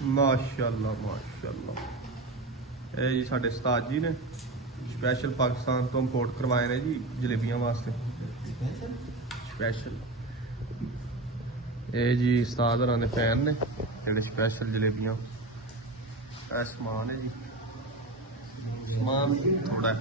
माशाअल्लाह माशाअल्लाह। ये जी साडे उस्ताद जी ने स्पैशल पाकिस्तान तो इंपोर्ट करवाए ने जी जलेबियां वास्ते स्पैशल। ये जी उस्ताद होरां दे फैन ने जेह्ड़े स्पैशल जलेबियां। यह समान है जी, समान थोड़ा है।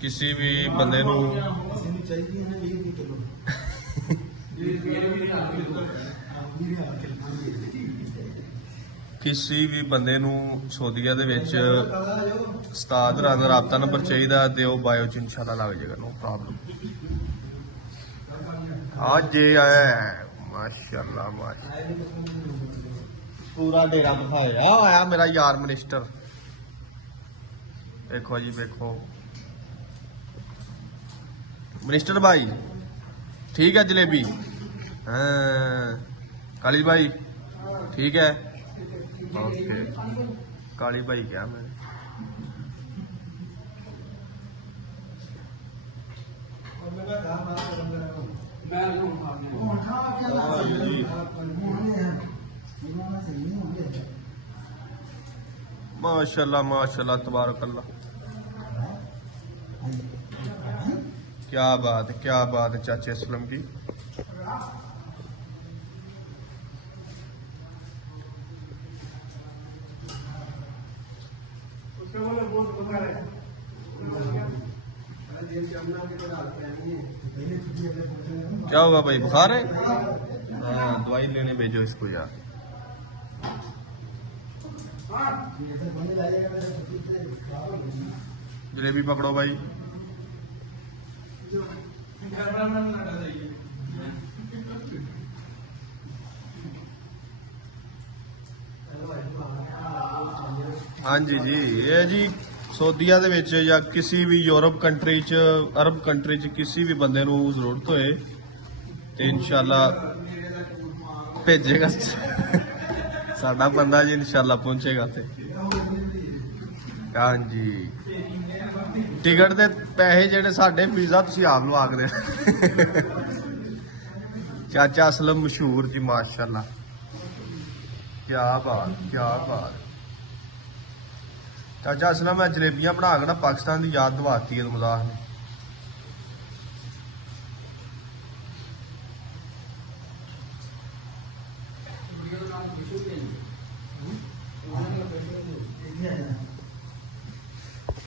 किसी भी बंदे नू किसी भी बंदे नू सऊदीया दे विच उस्ताद होरां दा राबता नंबर चाहिदा ते ओह बायो च इंशाल्लाह लग जाएगा, नो प्रॉब्लम। आज ये आया है माशाल्लाह माशाल्लाह, पूरा डेरा दिखाया आया मेरा यार मिनिस्टर। देखो जी देखो मिनिस्टर भाई, ठीक है जलेबी? हाँ काली भाई ठीक है, ओके काली भाई क्या मैंने माशाल्लाह माशाल्लाह तबारकल्लाह। क्या बात है चाचे असलम की। क्या हुआ भाई, बुखार है? हाँ दवाई लेने भेजो इसको यार। जलेबी पकड़ो भाई। हाँ जी जी, ये जी सऊदीया दे विच या किसी भी यूरोप कंट्री च अरब कंट्री च किसी भी बंदे नू जरूरत होए ते इंशाल्लाह भेजेगा साडा बंदा जी, इंशाल्लाह पहुंचेगा ते। हाँ जी, टिकट दे पैसे जेडे साडे वीजा तुसीं आप लवा के दे। चाचा असलम मशहूर जी माशाल्लाह, क्या बात क्या बात। चाचा असलम मैं जलेबियां बना के ना पाकिस्तान की याद दवाती है मुलाह ने।